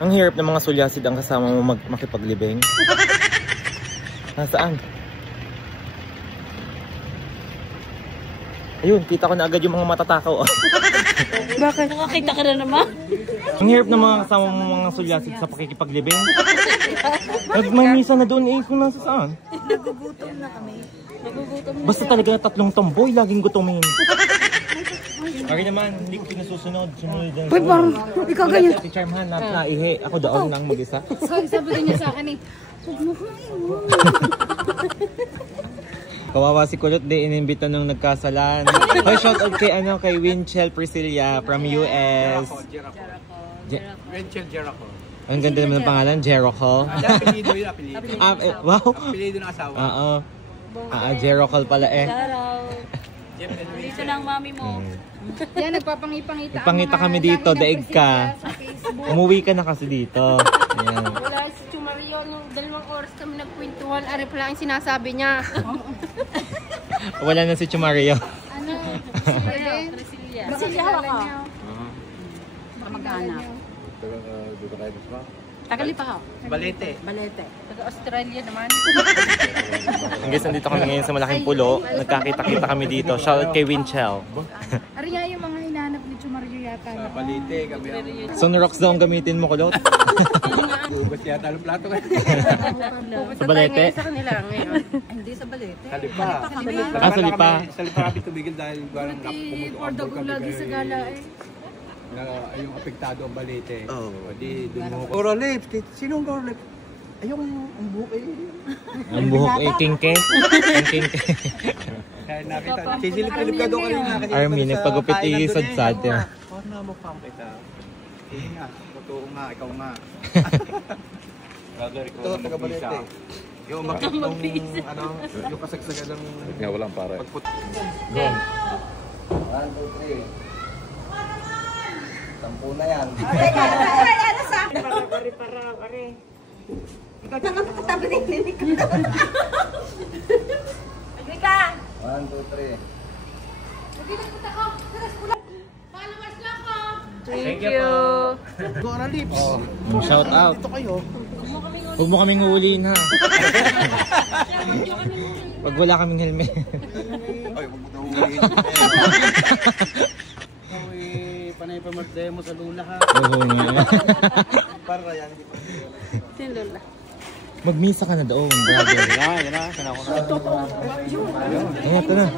Ang hirap ng mga sulyasid ang kasama mo makipaglibing. Nasaan? Ayun, kita ko na agad yung mga matatakaw. Bakit? Nakakita ka na naman. Ang hirap ng mga kasama mo mga sulyasid sa pakikipaglibing. May misa na doon eh, kung nasa saan. Nagugutom na kami. Nagugutom na. Basta talaga tatlong tomboy, laging gutumin. Kaya naman, hindi ko pinasusunod. Sunod din. Uy, parang ikaw ganyan. Si Charmhan, naihi. Ako daon lang mag-isa. Sabi niya sa akin eh, huwag mo kain. Kawawa si Kulot, di inimbita nung nagkasalan. Hoy, shout out kay Winchell Priscilla from US. Winchell Jericho. Ang ganda naman ng pangalan, Jericho. Apelido yun, apelido. Wow. Apelido ng asawa. Oo. Jericho pala eh. Dito na ang mami mo. Yan, nagpapangipangita. Ipangita kami dito, daig ka. Umuwi ka na kasi dito. Ayan. Wala si Chumario, nung 2 oras kami nagkwentuhan, ari pala ang sinasabi niya. Wala na si Chumario. Ano? Priscilla. Priscilla ka. Mag-anak. Dito kayo ba? Tagalipa ka. Balete. Balete. Taga-Australia naman. Guys, nandito kami ngayon sa Malaking Pulo. Nagkakita-kita kami dito. Shout out kay Winchell. Ari nga yung mga hinahanap ni Chumario yata. Sa Balete, kami ang... Sunrocks daw ang gamitin mo, Kulot. Ubus yata ang plato kayo. Sa Balete? Sa kanila ngayon. Hindi sa Balete. Salipa. Sa Lipa. Salipa kami tumigil dahil parang Pordagong lagi sa gala eh. Yung apektado ang Balete. Oo. Di doon mo. Corolip. Sinong Corolip? Ayong ang buhok eh. Ang buhok ay kingke. Ang kingke. Kaya nakita. Sisilip-silip ka doon kanina. Army, nagpagupit i-sad-sad. Parang namukha kita. Hindi nga. Totoo nga. Ikaw nga. Ito, taga-Balete. Yung umakit nung ano, yung kasagsagan ng... Nga walang para. Pagput. Go. 1, 2, 3. 10 na yan. Ikaw na nakatabi ng klinik ka. Agrika! 1, 2, 3. Thank you. Corolips. Shout out. Ito kayo. Huwag mo kaming uliin ha. Pag wala kaming helmet. Ay, huwag mo na huwiin. Panay pa mag-demo sa lula ha. Oo nga. Para yan. Sino Lola? Magmisa ka na doon, brother. Yan na. Yan na. Ito na.